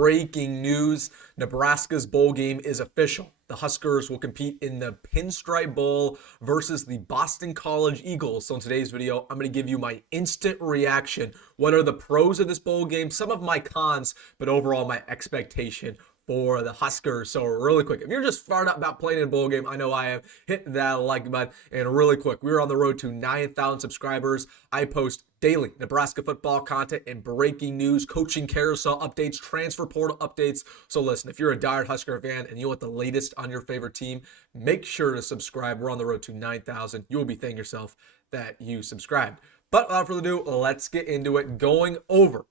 breaking news. Nebraska's bowl game is official. The Huskers will compete in the Pinstripe Bowl versus the Boston College Eagles. So in today's video, I'm going to give you my instant reaction. What are the pros of this bowl game? Some of my cons, but overall my expectation for the Huskers. So really quick, if you're just fired up about playing in a bowl game, I know I am, hit that like button. And really quick, we're on the road to 9,000 subscribers. I post daily Nebraska football content and breaking news, coaching carousel updates, transfer portal updates. So listen, if you're a diehard Husker fan and you want the latest on your favorite team, make sure to subscribe. We're on the road to 9,000. You will be thanking yourself that you subscribed. But without further ado, let's get into it. Going over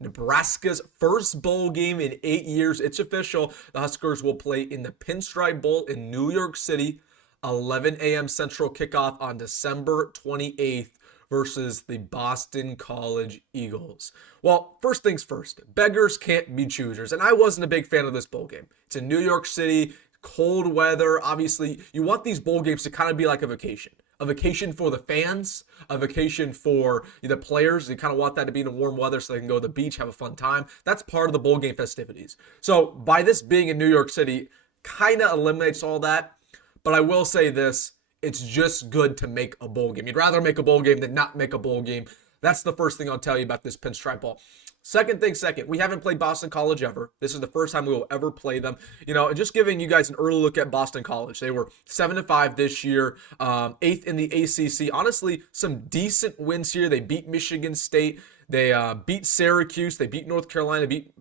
Nebraska's first bowl game in 8 years. It's official. The Huskers will play in the Pinstripe Bowl in New York City, 11 a.m. Central kickoff on December 28th versus the Boston College Eagles. Well, first things first, beggars can't be choosers, and I wasn't a big fan of this bowl game. It's in New York City, cold weather. Obviously, you want these bowl games to kind of be like a vacation. A vacation for the fans, a vacation for the players. You kind of want that to be in warm weather so they can go to the beach, have a fun time. That's part of the bowl game festivities. So by this being in New York City, kind of eliminates all that. But I will say this, it's just good to make a bowl game. You'd rather make a bowl game than not make a bowl game. That's the first thing I'll tell you about this Pinstripe Bowl. Second, we haven't played Boston College ever. This is the first time we will ever play them. Just giving you guys an early look at Boston College. They were 7-5 this year, 8th in the ACC. Honestly, some decent wins here. They beat Michigan State. They beat Syracuse. They beat North Carolina. Beat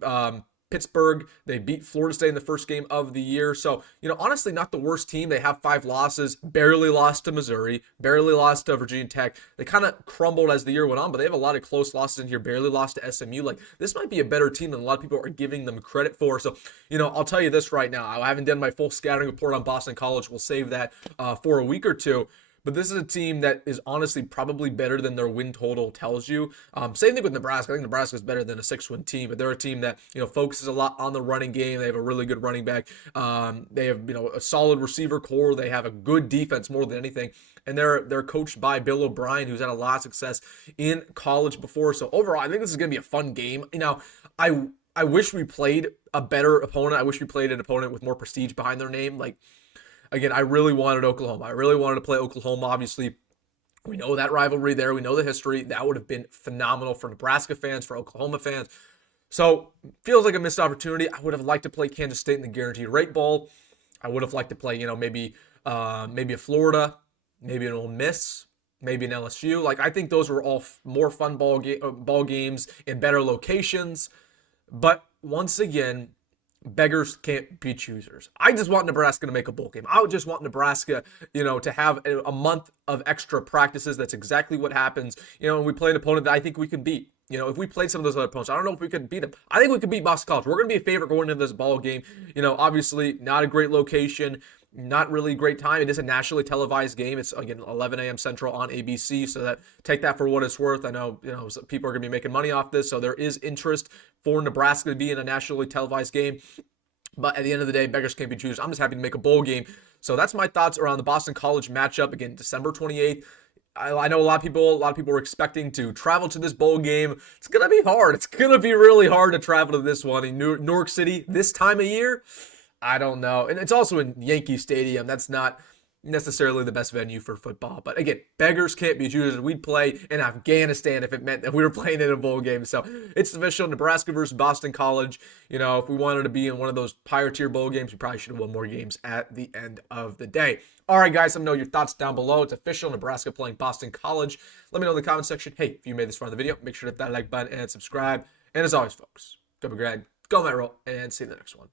Pittsburgh. They beat Florida State in the first game of the year. So, honestly, not the worst team. They have 5 losses, barely lost to Missouri, barely lost to Virginia Tech. They kind of crumbled as the year went on, but they have a lot of close losses in here, barely lost to SMU. Like, this might be a better team than a lot of people are giving them credit for. So, I'll tell you this right now. I haven't done my full scouting report on Boston College. We'll save that for a week or two. But this is a team that is honestly probably better than their win total tells you. Same thing with Nebraska. I think Nebraska is better than a 6-win team, but they're a team that focuses a lot on the running game. They have a really good running back. They have a solid receiver core. They have a good defense more than anything, and they're coached by Bill O'Brien, who's had a lot of success in college before. So overall, I think this is going to be a fun game. I wish we played a better opponent. I wish we played an opponent with more prestige behind their name. Again, I really wanted Oklahoma. I really wanted to play Oklahoma. Obviously, we know that rivalry there. We know the history. That would have been phenomenal for Nebraska fans, for Oklahoma fans. So, feels like a missed opportunity. I would have liked to play Kansas State in the Guaranteed Rate Bowl. I would have liked to play, maybe a Florida, maybe an Ole Miss, maybe an LSU. I think those were all more fun ball games in better locations. But once again, beggars can't be choosers. I just want Nebraska to make a bowl game. I would just want Nebraska, to have a month of extra practices. That's exactly what happens. And we play an opponent that I think we can beat. If we played some of those other opponents, I don't know if we could beat them. I think we could beat Boston College. We're going to be a favorite going into this ball game. Obviously not a great location, not really great time. It is a nationally televised game. It's, again, 11 a.m. Central on ABC, so take that for what it's worth. I know, people are going to be making money off this, so there is interest for Nebraska to be in a nationally televised game. But at the end of the day, beggars can't be choosers. I'm just happy to make a bowl game. So that's my thoughts around the Boston College matchup. Again, December 28th. I know a lot of people were expecting to travel to this bowl game. It's going to be hard. It's going to be really hard to travel to this one in New York City this time of year. I don't know. And it's also in Yankee Stadium. That's not necessarily the best venue for football. But again, beggars can't be choosers. We'd play in Afghanistan if it meant that we were playing in a bowl game. So it's official. Nebraska versus Boston College. If we wanted to be in one of those higher tier bowl games, we probably should have won more games at the end of the day. All right, guys, let me know your thoughts down below. It's official. Nebraska playing Boston College. Let me know in the comment section. Hey, if you made this far in the video, make sure to hit that like button and subscribe. And as always, folks, go be great. Go Rhule, and see you in the next one.